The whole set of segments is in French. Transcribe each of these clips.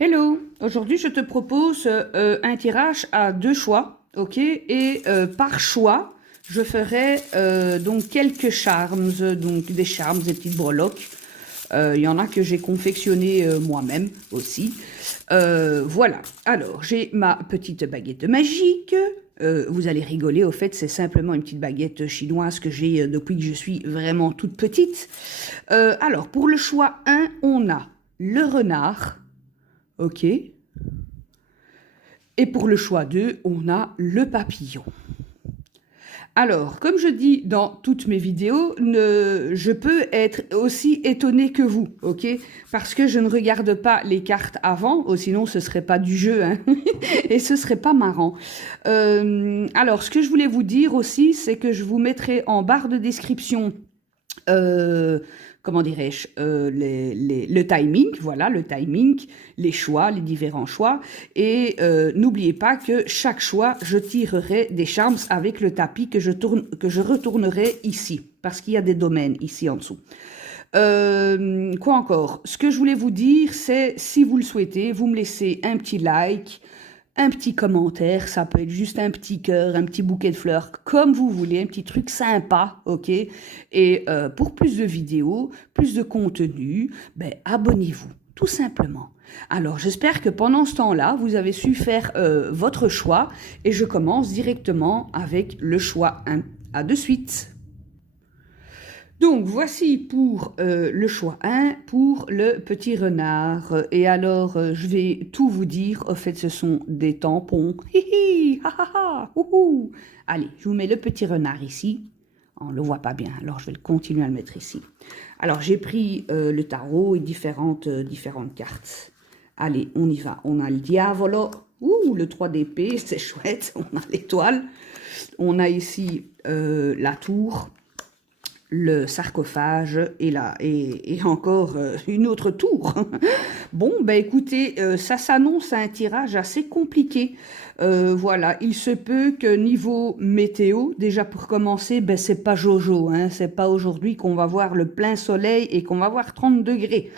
Hello, aujourd'hui je te propose un tirage à deux choix, ok? Et par choix, je ferai donc quelques charms, donc des charms, des petites breloques. Il y en a que j'ai confectionné moi-même aussi. Voilà, alors j'ai ma petite baguette magique. Vous allez rigoler, au fait, c'est simplement une petite baguette chinoise que j'ai depuis que je suis vraiment toute petite. Alors, pour le choix 1, on a le renard. Ok. Et pour le choix 2, on a le papillon. Alors, comme je dis dans toutes mes vidéos, je peux être aussi étonnée que vous, ok? Parce que je ne regarde pas les cartes avant, sinon ce serait pas du jeu, hein? Et ce serait pas marrant. Alors, ce que je voulais vous dire aussi, c'est que je vous mettrai en barre de description comment dirais-je, le timing, voilà, le timing, les choix, les différents choix. Et n'oubliez pas que chaque choix, je tirerai des charms avec le tapis que je retournerai ici, parce qu'il y a des domaines ici en dessous. Quoi encore? Ce que je voulais vous dire, c'est si vous le souhaitez, vous me laissez un petit like, un petit commentaire, ça peut être juste un petit cœur, un petit bouquet de fleurs, comme vous voulez, un petit truc sympa, ok? Et pour plus de vidéos, plus de contenu, ben, abonnez-vous, tout simplement. Alors, j'espère que pendant ce temps-là, vous avez su faire votre choix et je commence directement avec le choix 1. À de suite. Donc, voici pour le choix 1, pour le petit renard. Et alors, je vais tout vous dire. Au fait, ce sont des tampons. Hihi, ha ha ha, ouhou. Allez, je vous mets le petit renard ici. On ne le voit pas bien, alors je vais continuer à le mettre ici. Alors, j'ai pris le tarot et différentes cartes. Allez, on y va. On a le diavolo. Ouh, le 3 d'épée, c'est chouette. On a l'étoile. On a ici la tour, le sarcophage et encore une autre tour. Bon, ben écoutez, ça s'annonce à un tirage assez compliqué. Voilà, il se peut que niveau météo, déjà pour commencer, ben c'est pas Jojo, hein, c'est pas aujourd'hui qu'on va voir le plein soleil et qu'on va voir 30 degrés.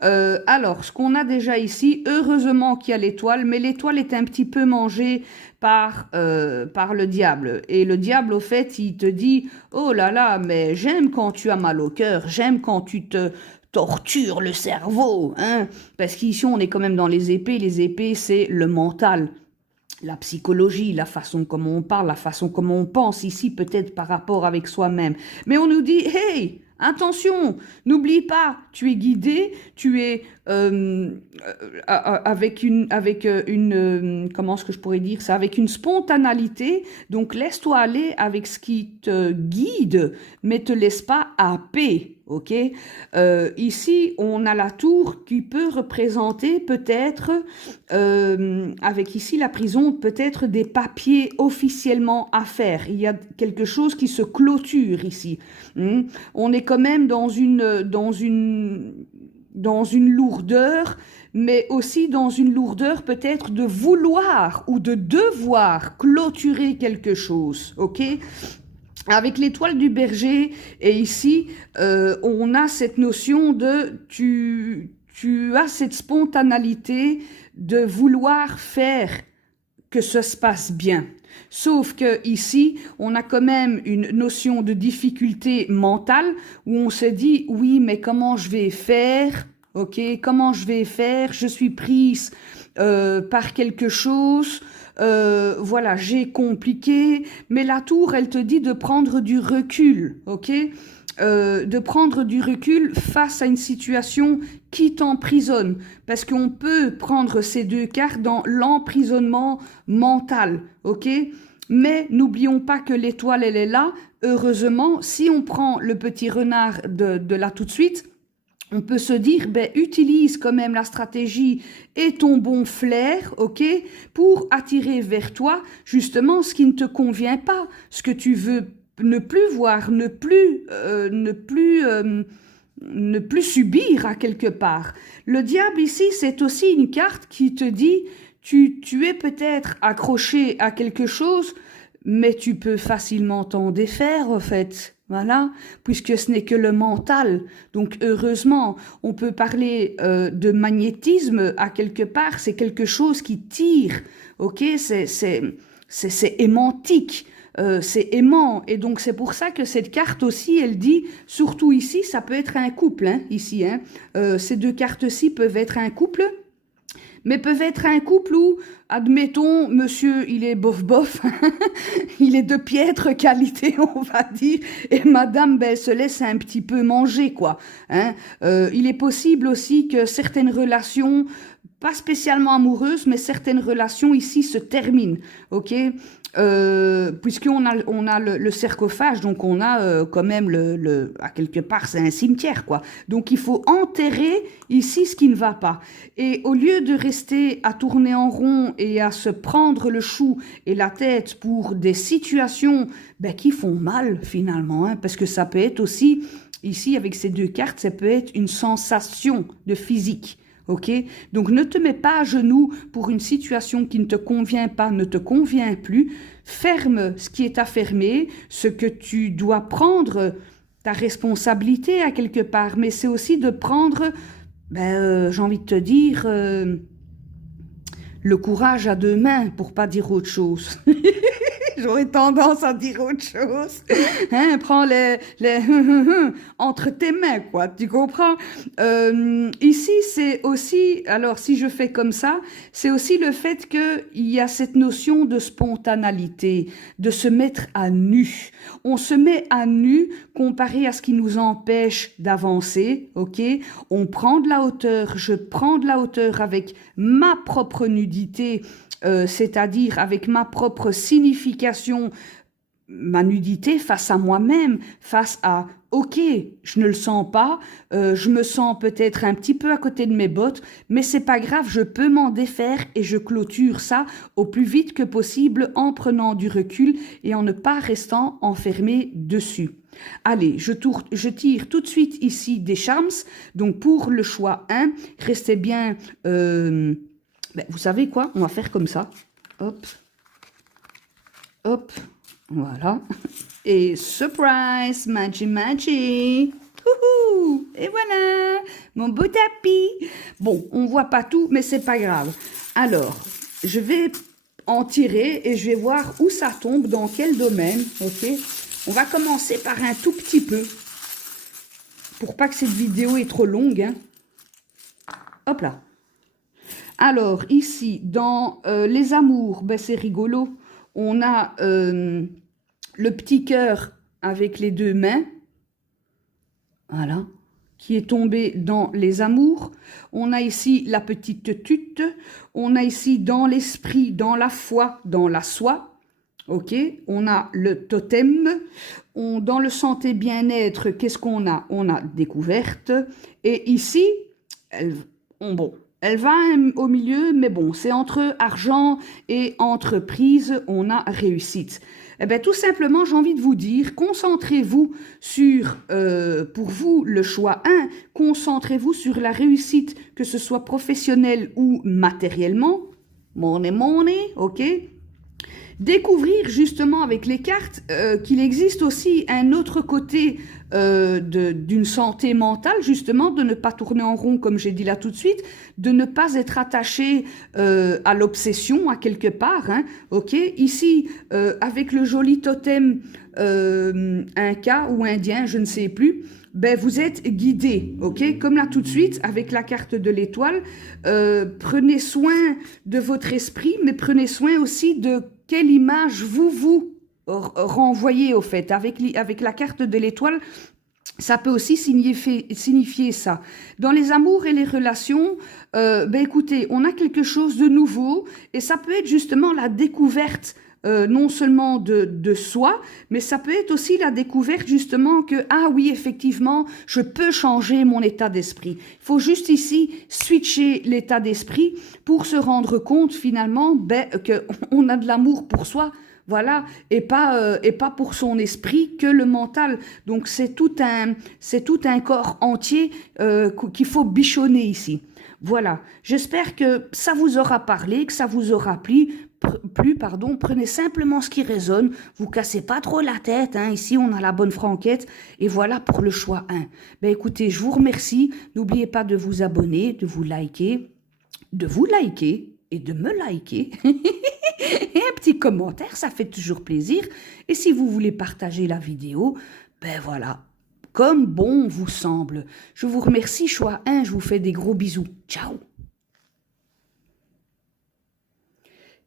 Alors, ce qu'on a déjà ici, heureusement qu'il y a l'étoile, mais l'étoile est un petit peu mangée par le diable. Et le diable, au fait, il te dit « Oh là là, mais j'aime quand tu as mal au cœur, j'aime quand tu te tortures le cerveau. Hein » Parce qu'ici, on est quand même dans les épées, c'est le mental. La psychologie, la façon comment on parle, la façon comment on pense ici, peut-être par rapport avec soi-même. Mais on nous dit, hey, attention, n'oublie pas, tu es guidé, tu es avec comment est-ce que je pourrais dire ça, avec une spontanéité, donc laisse-toi aller avec ce qui te guide, mais te laisse pas happer. Ok, ici on a la tour qui peut représenter peut-être, avec ici la prison, peut-être des papiers officiellement à faire. Il y a quelque chose qui se clôture ici. On est quand même dans une lourdeur, mais aussi dans une lourdeur peut-être de vouloir ou de devoir clôturer quelque chose. Ok. Avec l'étoile du berger, et ici, on a cette notion de tu as cette spontanéité de vouloir faire que ça se passe bien. Sauf que ici, on a quand même une notion de difficulté mentale où on se dit oui, mais comment je vais faire? Ok, comment je vais faire? Je suis prise par quelque chose. Voilà, j'ai compliqué, mais la tour, elle te dit de prendre du recul, ok? De prendre du recul face à une situation qui t'emprisonne, parce qu'on peut prendre ces deux cartes dans l'emprisonnement mental, ok? Mais n'oublions pas que l'étoile, elle est là. Heureusement, si on prend le petit renard de là tout de suite, on peut se dire, ben, utilise quand même la stratégie et ton bon flair, ok, pour attirer vers toi justement ce qui ne te convient pas, ce que tu veux ne plus voir, ne plus subir à quelque part. Le diable ici, c'est aussi une carte qui te dit, tu es peut-être accroché à quelque chose, mais tu peux facilement t'en défaire, en fait. Voilà, puisque ce n'est que le mental. Donc heureusement, on peut parler de magnétisme à quelque part, c'est quelque chose qui tire, ok, c'est aimantique. C'est aimant, et donc c'est pour ça que cette carte aussi, elle dit, surtout ici, ça peut être un couple, hein, ici, hein. Ces deux cartes-ci peuvent être un couple, mais peuvent être un couple où, admettons, monsieur, il est bof-bof, il est de piètre qualité, on va dire, et madame, ben, se laisse un petit peu manger, quoi. Hein. Il est possible aussi que certaines relations, pas spécialement amoureuses, mais certaines relations ici se terminent, ok? Puisqu'on a le sarcophage, donc on a quand même à quelque part c'est un cimetière quoi. Donc il faut enterrer ici ce qui ne va pas. Et au lieu de rester à tourner en rond et à se prendre le chou et la tête pour des situations ben, qui font mal finalement, hein, parce que ça peut être aussi ici avec ces deux cartes, ça peut être une sensation de physique. Ok, donc ne te mets pas à genoux pour une situation qui ne te convient pas, ne te convient plus. Ferme ce qui est à fermer, ce que tu dois prendre ta responsabilité à quelque part, mais c'est aussi de prendre, j'ai envie de te dire, le courage à deux mains pour pas dire autre chose. J'aurais tendance à dire autre chose. Hein, prends les entre tes mains, quoi. Tu comprends? Ici, c'est aussi, alors si je fais comme ça, c'est aussi le fait qu'il y a cette notion de spontanéité, de se mettre à nu. On se met à nu comparé à ce qui nous empêche d'avancer, ok? On prend de la hauteur, je prends de la hauteur avec ma propre nudité, c'est-à-dire avec ma propre signification, ma nudité face à moi-même, face à « ok, je ne le sens pas, je me sens peut-être un petit peu à côté de mes bottes, mais c'est pas grave, je peux m'en défaire et je clôture ça au plus vite que possible en prenant du recul et en ne pas restant enfermé dessus. » Allez, je tire tout de suite ici des charms, donc pour le choix 1, restez bien... ben, vous savez quoi? On va faire comme ça. Hop. Hop. Voilà. Et surprise, Magi. Couhou. Et voilà, mon beau tapis. Bon, on voit pas tout, mais c'est pas grave. Alors, je vais en tirer et je vais voir où ça tombe, dans quel domaine. Ok. On va commencer par un tout petit peu. Pour pas que cette vidéo est trop longue. Hein. Hop là. Alors, ici, dans les amours, ben, c'est rigolo. On a le petit cœur avec les deux mains. Voilà. Qui est tombé dans les amours. On a ici la petite tute. On a ici dans l'esprit, dans la foi, dans la soie. Ok. On a le totem. Dans le santé bien-être, qu'est-ce qu'on a? On a découverte. Et ici, bon. Elle va au milieu, mais bon, c'est entre argent et entreprise, on a réussite. Eh bien, tout simplement, j'ai envie de vous dire, concentrez-vous sur, pour vous, le choix 1, concentrez-vous sur la réussite, que ce soit professionnelle ou matériellement. Money, ok? Découvrir justement avec les cartes qu'il existe aussi un autre côté d'une santé mentale, justement, de ne pas tourner en rond, comme j'ai dit là tout de suite, de ne pas être attaché à l'obsession, à quelque part, hein, ok? Ici, avec le joli totem inca ou indien, je ne sais plus, ben vous êtes guidé, ok? Comme là tout de suite, avec la carte de l'étoile, prenez soin de votre esprit, mais prenez soin aussi de quelle image vous renvoyez au fait. Avec la carte de l'étoile, ça peut aussi signifier ça. Dans les amours et les relations, ben écoutez, on a quelque chose de nouveau et ça peut être justement la découverte non seulement de soi, mais ça peut être aussi la découverte justement que, ah oui, effectivement, je peux changer mon état d'esprit. Il faut juste ici switcher l'état d'esprit pour se rendre compte finalement qu'on a de l'amour pour soi, voilà, et pas pour son esprit que le mental. Donc c'est tout un corps entier qu'il faut bichonner ici. Voilà, j'espère que ça vous aura parlé, que ça vous aura plu. pardon, prenez simplement ce qui résonne, vous cassez pas trop la tête, hein. Ici on a la bonne franquette, et voilà pour le choix 1. Ben écoutez, je vous remercie, n'oubliez pas de vous abonner, de vous liker et de me liker. Et un petit commentaire, ça fait toujours plaisir. Et si vous voulez partager la vidéo, ben voilà, comme bon vous semble. Je vous remercie, choix 1, je vous fais des gros bisous. Ciao.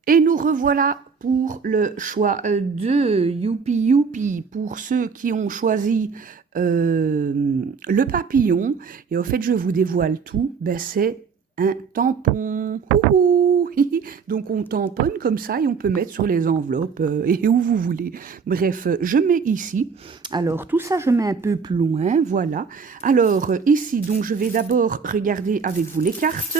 Et nous revoilà pour le choix 2, youpi youpi, pour ceux qui ont choisi le papillon. Et au fait, je vous dévoile tout, ben c'est un tampon. Ouhou. Donc on tamponne comme ça et on peut mettre sur les enveloppes et où vous voulez. Bref, je mets ici. Alors tout ça, je mets un peu plus loin, voilà. Alors ici, donc je vais d'abord regarder avec vous les cartes.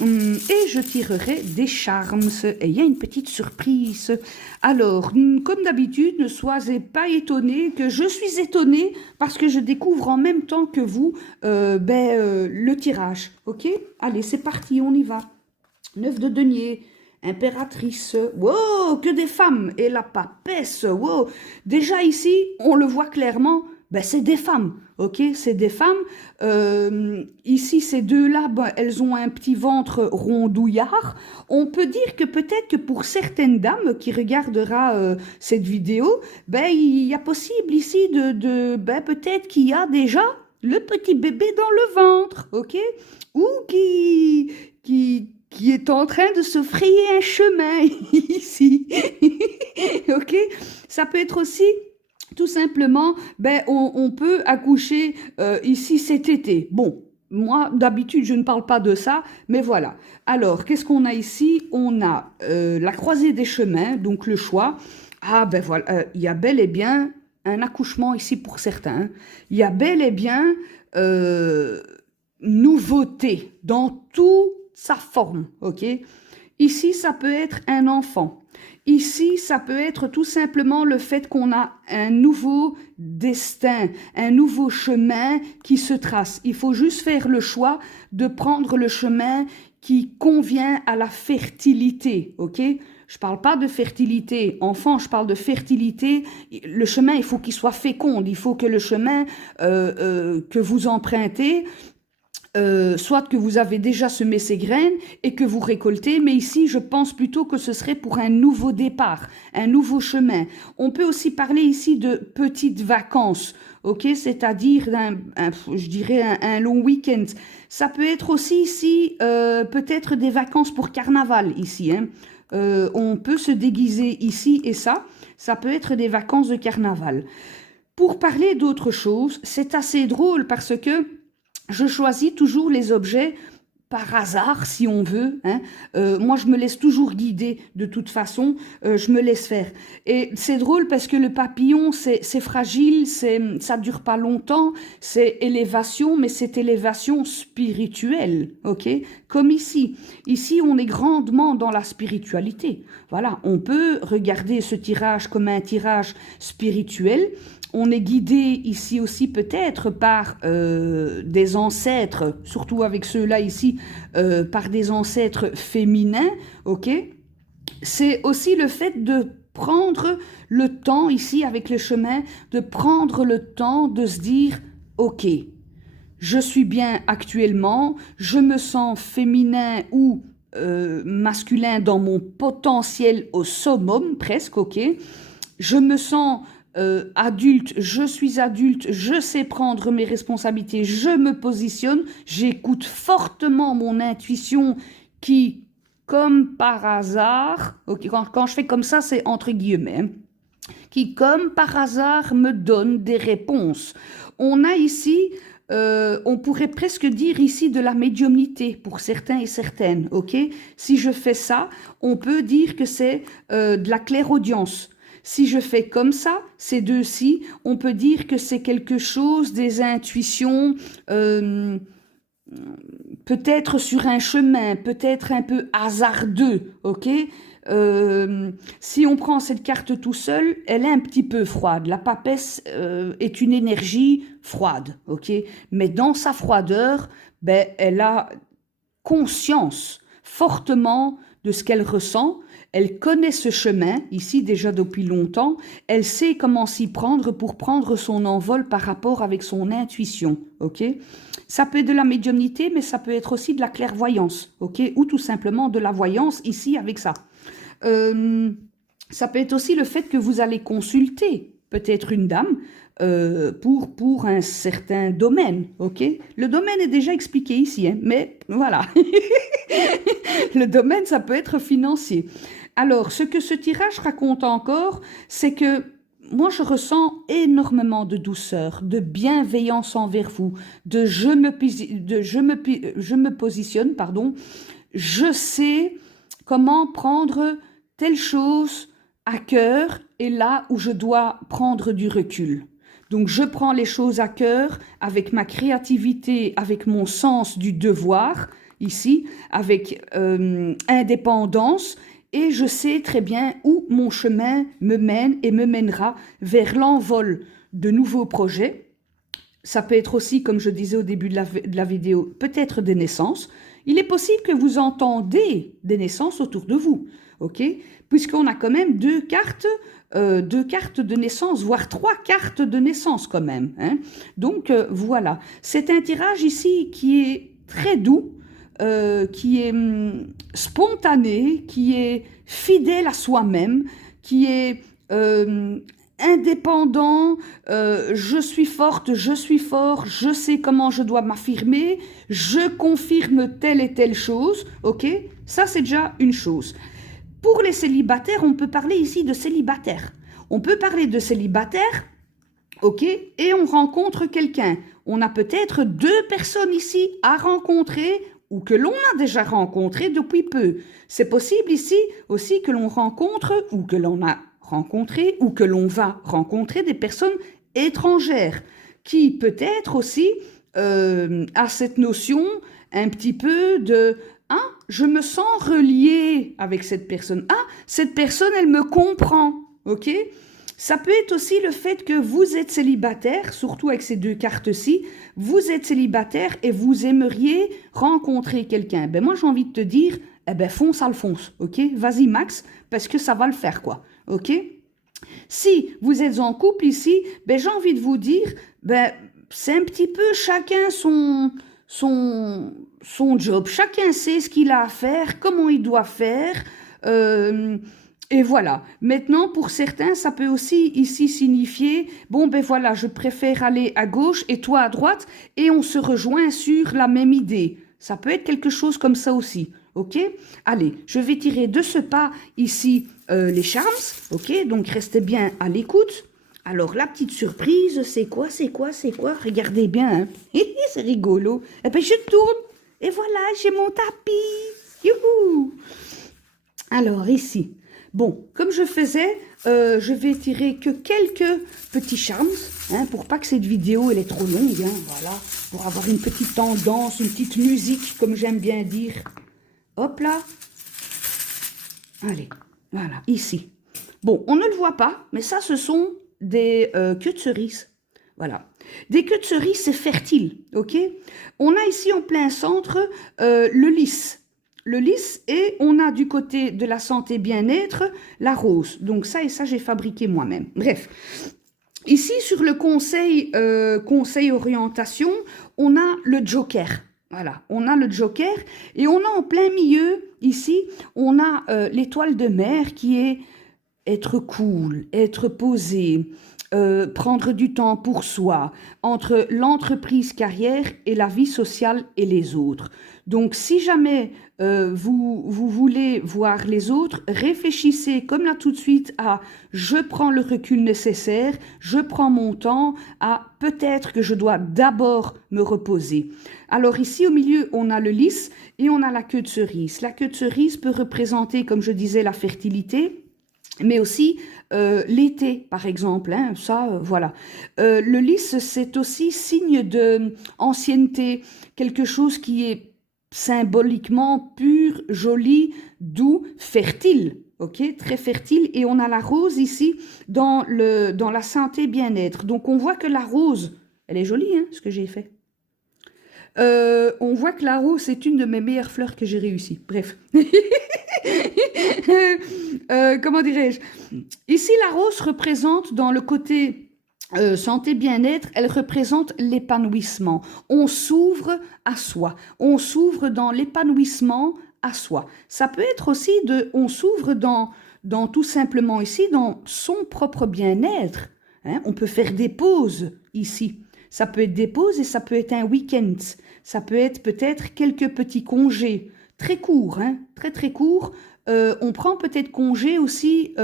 Et je tirerai des charms. Et il y a une petite surprise. Alors, comme d'habitude, ne soyez pas étonnés que je suis étonnée parce que je découvre en même temps que vous le tirage. Ok? Allez, c'est parti, on y va. 9 de denier. Impératrice, wow, que des femmes, et la papesse, wow. Déjà ici, on le voit clairement, ben c'est des femmes, ok, c'est des femmes. Ici, ces deux-là, ben, elles ont un petit ventre rondouillard. On peut dire que peut-être que pour certaines dames qui regardera cette vidéo, ben il y a possible ici ben peut-être qu'il y a déjà le petit bébé dans le ventre, ok, ou qui est en train de se frayer un chemin ici. Ok, ça peut être aussi tout simplement, ben on peut accoucher ici cet été. Bon, moi d'habitude je ne parle pas de ça, mais voilà. Alors qu'est-ce qu'on a ici? On a la croisée des chemins, donc le choix. Ah ben voilà, il y a bel et bien un accouchement ici pour certains. Il y a bel et bien nouveauté dans tout sa forme, ok? Ici, ça peut être un enfant. Ici, ça peut être tout simplement le fait qu'on a un nouveau destin, un nouveau chemin qui se trace. Il faut juste faire le choix de prendre le chemin qui convient à la fertilité, ok? Je parle pas de fertilité enfant, je parle de fertilité. Le chemin, il faut qu'il soit fécond. Il faut que le chemin que vous empruntez, soit que vous avez déjà semé ces graines et que vous récoltez, mais ici, je pense plutôt que ce serait pour un nouveau départ, un nouveau chemin. On peut aussi parler ici de petites vacances, ok, c'est-à-dire, je dirais, un long week-end. Ça peut être aussi ici, peut-être des vacances pour carnaval, ici, hein. On peut se déguiser ici et ça peut être des vacances de carnaval. Pour parler d'autre chose, c'est assez drôle parce que je choisis toujours les objets par hasard, si on veut, hein. Moi, je me laisse toujours guider de toute façon, je me laisse faire. Et c'est drôle parce que le papillon, c'est fragile, ça dure pas longtemps, c'est élévation, mais c'est élévation spirituelle, ok? Comme ici. Ici, on est grandement dans la spiritualité. Voilà, on peut regarder ce tirage comme un tirage spirituel. On est guidé ici aussi peut-être par des ancêtres, surtout avec ceux-là ici, par des ancêtres féminins, ok? C'est aussi le fait de prendre le temps ici avec le chemin, de prendre le temps de se dire, ok, je suis bien actuellement, je me sens féminin ou masculin dans mon potentiel au summum presque, ok? Je me sens adulte, je suis adulte, je sais prendre mes responsabilités, je me positionne, j'écoute fortement mon intuition qui, comme par hasard, okay, quand je fais comme ça, c'est entre guillemets, hein, qui, comme par hasard, me donne des réponses. On a ici, on pourrait presque dire ici de la médiumnité pour certains et certaines, ok? Si je fais ça, on peut dire que c'est de la clairaudience. Si je fais comme ça, ces deux-ci, on peut dire que c'est quelque chose, des intuitions, peut-être sur un chemin, peut-être un peu hasardeux, ok? Si on prend cette carte tout seul, elle est un petit peu froide. La papesse est une énergie froide, ok? Mais dans sa froideur, ben, elle a conscience fortement de ce qu'elle ressent. Elle connaît ce chemin, ici déjà depuis longtemps. Elle sait comment s'y prendre pour prendre son envol par rapport avec son intuition, ok? Ça peut être de la médiumnité, mais ça peut être aussi de la clairvoyance, ok? Ou tout simplement de la voyance, ici, avec ça. Ça peut être aussi le fait que vous allez consulter peut-être une dame pour un certain domaine, ok? Le domaine est déjà expliqué ici, hein, mais voilà. Le domaine, ça peut être financier. Alors, ce que ce tirage raconte encore, c'est que moi, je ressens énormément de douceur, de bienveillance envers vous, de je me positionne, pardon, je sais comment prendre telle chose à cœur et là où je dois prendre du recul. Donc, je prends les choses à cœur avec ma créativité, avec mon sens du devoir, ici, avec indépendance, et je sais très bien où mon chemin me mène et me mènera vers l'envol de nouveaux projets. Ça peut être aussi, comme je disais au début de la vidéo, peut-être des naissances. Il est possible que vous entendez des naissances autour de vous, ok? Puisqu'on a quand même deux cartes de naissance, voire 3 cartes de naissance quand même, hein? Donc voilà, c'est un tirage ici qui est très doux, qui est spontané, qui est fidèle à soi-même, qui est indépendant, je suis forte, je suis fort, je sais comment je dois m'affirmer, je confirme telle et telle chose, ok? Ça, c'est déjà une chose. Pour les célibataires, on peut parler ici de célibataire. On peut parler de célibataire, ok? Et on rencontre quelqu'un. On a peut-être 2 personnes ici à rencontrer ou que l'on a déjà rencontré depuis peu. C'est possible ici aussi que l'on rencontre ou que l'on a rencontré ou que l'on va rencontrer des personnes étrangères qui peut-être aussi a cette notion un petit peu de « Ah, je me sens relié avec cette personne. Ah, cette personne, elle me comprend. » Ok? Ça peut être aussi le fait que vous êtes célibataire, surtout avec ces 2 cartes-ci, vous êtes célibataire et vous aimeriez rencontrer quelqu'un. Ben moi, j'ai envie de te dire, eh ben fonce Alphonse, ok? Vas-y Max, parce que ça va le faire, quoi, ok? Si vous êtes en couple ici, ben j'ai envie de vous dire, ben c'est un petit peu chacun son job. Chacun sait ce qu'il a à faire, comment il doit faire, et voilà. Maintenant, pour certains, ça peut aussi ici signifier, bon ben voilà, je préfère aller à gauche et toi à droite, et on se rejoint sur la même idée. Ça peut être quelque chose comme ça aussi, ok? Allez, je vais tirer de ce pas ici les charms, ok? Donc restez bien à l'écoute. Alors la petite surprise, c'est quoi, c'est quoi, c'est quoi? Regardez bien, hein? C'est rigolo. Et ben je tourne, et voilà, j'ai mon tapis. Youhou! Alors ici. Bon, comme je faisais, je vais tirer que quelques petits charms, hein, pour pas que cette vidéo elle est trop longue, hein, voilà, pour avoir une petite tendance, une petite musique, comme j'aime bien dire. Hop là. Allez, voilà, ici. Bon, on ne le voit pas, mais ça, ce sont des queues de cerises. Voilà. Des queues de cerises, c'est fertile, ok? On a ici en plein centre le lys. Le lys, et on a du côté de la santé bien-être la rose. Donc ça et ça, j'ai fabriqué moi-même. Bref, ici sur le conseil orientation, on a le joker. Voilà, on a le joker et on a en plein milieu, ici, on a l'étoile de mer qui est être cool, être posé, prendre du temps pour soi, entre l'entreprise carrière et la vie sociale et les autres. Donc, si jamais vous voulez voir les autres, réfléchissez comme là tout de suite à « je prends le recul nécessaire, je prends mon temps » à « peut-être que je dois d'abord me reposer ». Alors ici, au milieu, on a le lys et on a la queue de cerise. La queue de cerise peut représenter, comme je disais, la fertilité, mais aussi l'été, par exemple, hein, ça, voilà. Le lys, c'est aussi signe de ancienneté, quelque chose qui est symboliquement pur, joli, doux, fertile, ok, très fertile. Et on a la rose ici dans la santé bien-être. Donc on voit que la rose, elle est jolie, hein, ce que j'ai fait. On voit que la rose, c'est une de mes meilleures fleurs que j'ai réussi. Bref. Comment dirais-je? Ici, la rose représente dans le côté santé, bien-être, elle représente l'épanouissement. On s'ouvre à soi. On s'ouvre dans l'épanouissement à soi. Ça peut être aussi on s'ouvre dans tout simplement ici, dans son propre bien-être. Hein. On peut faire des pauses ici. Ça peut être des pauses et ça peut être un week-end. Ça peut être peut-être quelques petits congés. Très courts, hein, très très courts. On prend peut-être congé aussi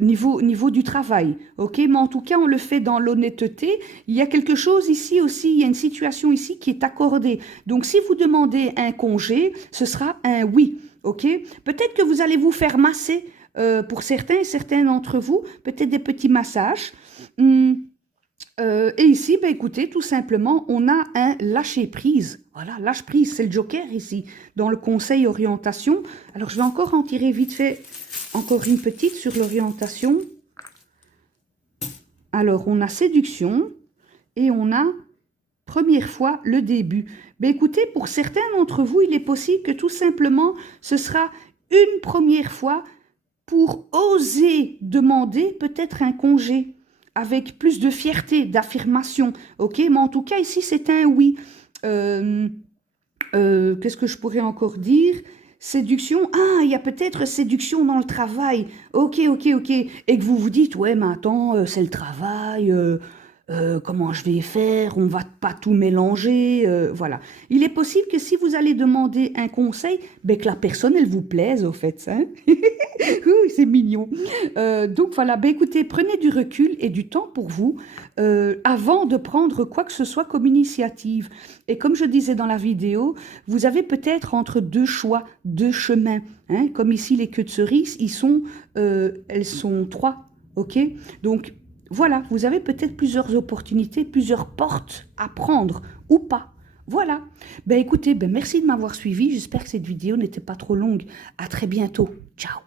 niveau du travail, ok? Mais en tout cas, on le fait dans l'honnêteté. Il y a quelque chose ici aussi, il y a une situation ici qui est accordée. Donc, si vous demandez un congé, ce sera un oui, ok? Peut-être que vous allez vous faire masser pour certains d'entre vous, peut-être des petits massages. Et ici, ben, écoutez, tout simplement, on a un lâcher-prise. Voilà, lâche-prise, c'est le joker ici, dans le conseil orientation. Alors, je vais encore en tirer vite fait, encore une petite sur l'orientation. Alors, on a séduction et on a première fois le début. Ben, écoutez, pour certains d'entre vous, il est possible que tout simplement, ce sera une première fois pour oser demander peut-être un congé avec plus de fierté, d'affirmation, ok? Mais en tout cas, ici, c'est un oui. Qu'est-ce que je pourrais encore dire? Séduction, ah, il y a peut-être séduction dans le travail, ok, et que vous vous dites, ouais, mais attends, c'est le travail, comment je vais faire, on va pas tout mélanger, voilà. Il est possible que si vous allez demander un conseil, ben, que la personne, elle vous plaise, au fait, hein? C'est mignon. Donc voilà, ben, écoutez, prenez du recul et du temps pour vous avant de prendre quoi que ce soit comme initiative. Et comme je disais dans la vidéo, vous avez peut-être entre deux choix, deux chemins. Hein? Comme ici, les queues de cerise, elles sont trois. Ok? Donc voilà, vous avez peut-être plusieurs opportunités, plusieurs portes à prendre ou pas. Voilà. Ben écoutez, ben merci de m'avoir suivi. J'espère que cette vidéo n'était pas trop longue. À très bientôt. Ciao.